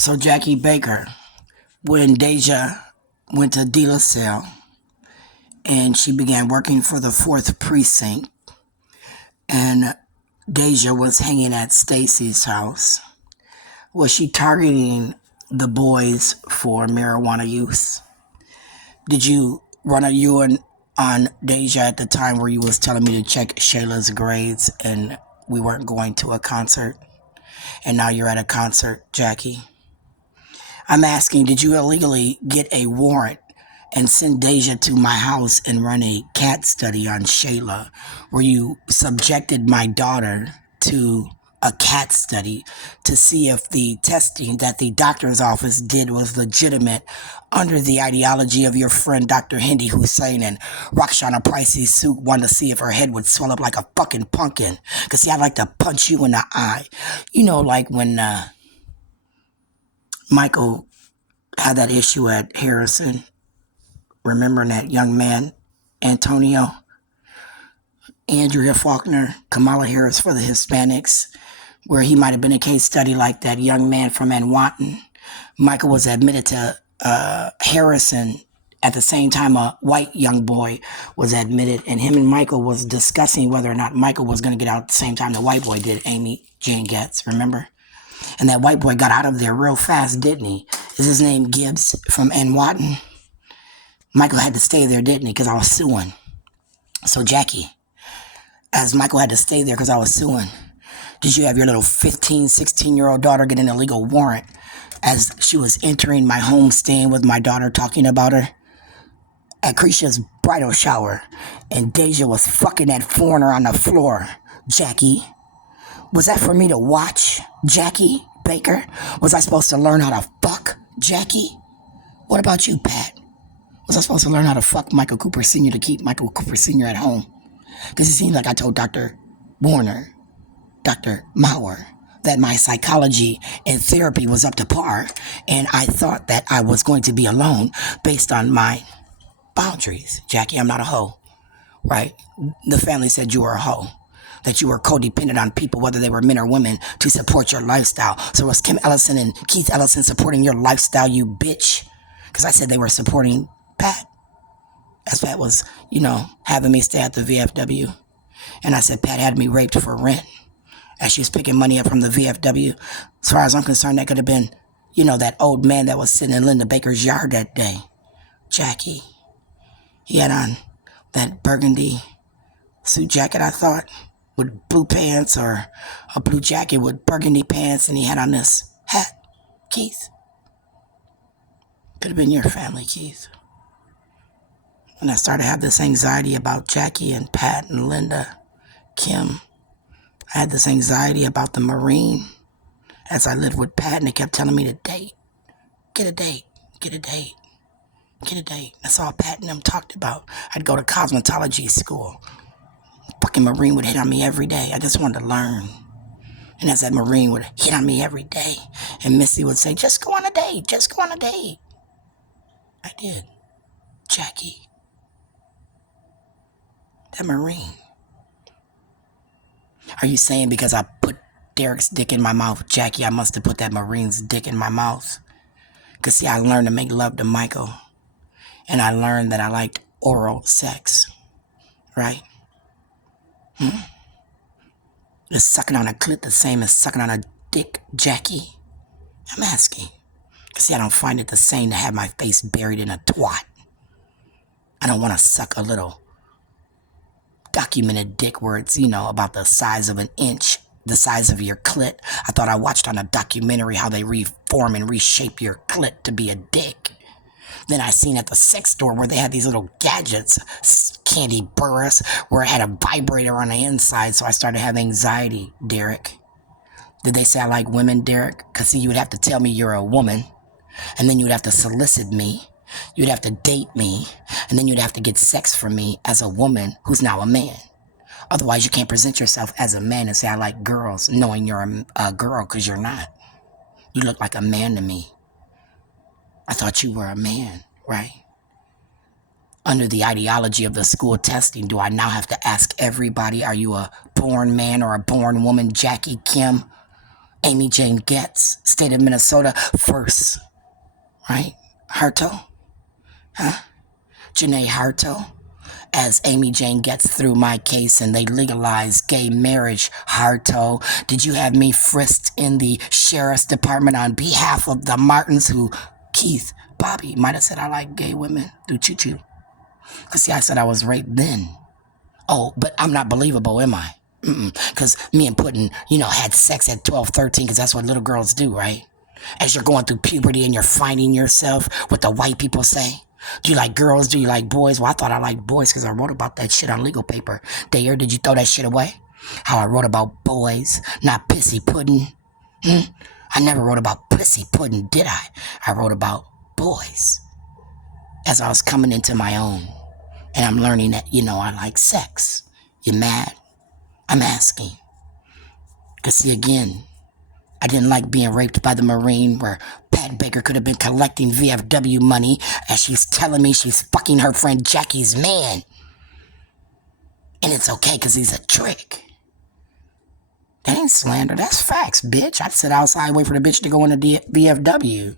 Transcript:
So Jackie Baker, when Deja went to De La Salle and she began working for the 4th Precinct, and Deja was hanging at Stacy's house, was she targeting the boys for marijuana use? Did you run a urine on Deja at the time where you was telling me to check Shayla's grades and we weren't going to a concert? And now you're at a concert, Jackie. I'm asking, did you illegally get a warrant and send Deja to my house and run a cat study on Shayla, where you subjected my daughter to a cat study to see if the testing that the doctor's office did was legitimate under the ideology of your friend Dr. Hindi Hussein and Roxana Pricey's suit wanted to see if her head would swell up like a fucking pumpkin. Because see, I'd like to punch you in the eye. You know, like when Michael had that issue at Harrison, remembering that young man, Antonio, Andrea Faulkner, Kamala Harris for the Hispanics, where he might have been a case study like that young man from Manhattan. Michael was admitted to Harrison at the same time a white young boy was admitted, and him and Michael was discussing whether or not Michael was going to get out at the same time the white boy did, Amy Jane Getz, remember? And that white boy got out of there real fast, didn't he? Is his name Gibbs from Manhattan? Michael had to stay there, didn't he? Because I was suing. So, Jackie, as Michael had to stay there because I was suing, did you have your little 15, 16-year-old daughter get an illegal warrant as she was entering my home, staying with my daughter, talking about her at Krisha's bridal shower, and Deja was fucking that foreigner on the floor, Jackie? Was that for me to watch, Jackie Baker? Was I supposed to learn how to fuck, Jackie? What about you, Pat? Was I supposed to learn how to fuck Michael Cooper Sr. to keep Michael Cooper Sr. at home? Because it seemed like I told Dr. Warner, Dr. Maurer, that my psychology and therapy was up to par, and I thought that I was going to be alone based on my boundaries. Jackie, I'm not a hoe, right? The family said you were a hoe, that you were codependent on people, whether they were men or women, to support your lifestyle. So was Kim Ellison and Keith Ellison supporting your lifestyle, you bitch? Because I said they were supporting Pat, as Pat was, having me stay at the VFW. And I said Pat had me raped for rent as she was picking money up from the VFW. As far as I'm concerned, that could have been, that old man that was sitting in Linda Baker's yard that day. Jackie, he had on that burgundy suit jacket, I thought, with blue pants, or a blue jacket with burgundy pants, and he had on this hat, Keith. Could have been your family, Keith. And I started to have this anxiety about Jackie and Pat and Linda, Kim. I had this anxiety about the Marine as I lived with Pat, and they kept telling me to date. Get a date. Get a date. Get a date. That's all Pat and them talked about. I'd go to cosmetology school. Fucking Marine would hit on me every day. I just wanted to learn. And as that Marine would hit on me every day, and Missy would say, just go on a date. Just go on a date. I did. Jackie. That Marine. Are you saying because I put Derek's dick in my mouth, Jackie, I must have put that Marine's dick in my mouth? Because, see, I learned to make love to Michael. And I learned that I liked oral sex. Right? Is sucking on a clit the same as sucking on a dick, Jackie? I'm asking. Because, see, I don't find it the same to have my face buried in a twat. I don't want to suck a little documented dick where it's, about the size of an inch, the size of your clit. I thought I watched on a documentary how they reform and reshape your clit to be a dick. Then I seen at the sex store where they had these little gadgets, Candy Burris, where it had a vibrator on the inside, so I started having anxiety, Derek. Did they say I like women, Derek? Because, see, you would have to tell me you're a woman, and then you would have to solicit me. You'd have to date me, and then you'd have to get sex from me as a woman who's now a man. Otherwise, you can't present yourself as a man and say, I like girls, knowing you're a girl, because you're not. You look like a man to me. I thought you were a man, right? Under the ideology of the school testing, do I now have to ask everybody, are you a born man or a born woman, Jackie, Kim, Amy Jane Getz, state of Minnesota, first, right? Harto, huh? Janae Harto, as Amy Jane gets through my case and they legalize gay marriage. Harto, did you have me frisked in the sheriff's department on behalf of the Martins who, Keith, Bobby might have said I like gay women through choo-choo? Because see, I said I was raped then. Oh, but I'm not believable, am I? Because me and Puddin', had sex at 12, 13, because that's what little girls do, right? As you're going through puberty and you're finding yourself, what the white people say. Do you like girls? Do you like boys? Well, I thought I liked boys because I wrote about that shit on legal paper. Dayer, did you throw that shit away? How I wrote about boys, not pissy pudding. I never wrote about pissy pudding, did I? I wrote about boys. As I was coming into my own. And I'm learning that, I like sex. You mad? I'm asking. Because see, again, I didn't like being raped by the Marine where Pat Baker could have been collecting VFW money as she's telling me she's fucking her friend Jackie's man. And it's okay because he's a trick. That ain't slander. That's facts, bitch. I'd sit outside and wait for the bitch to go into VFW.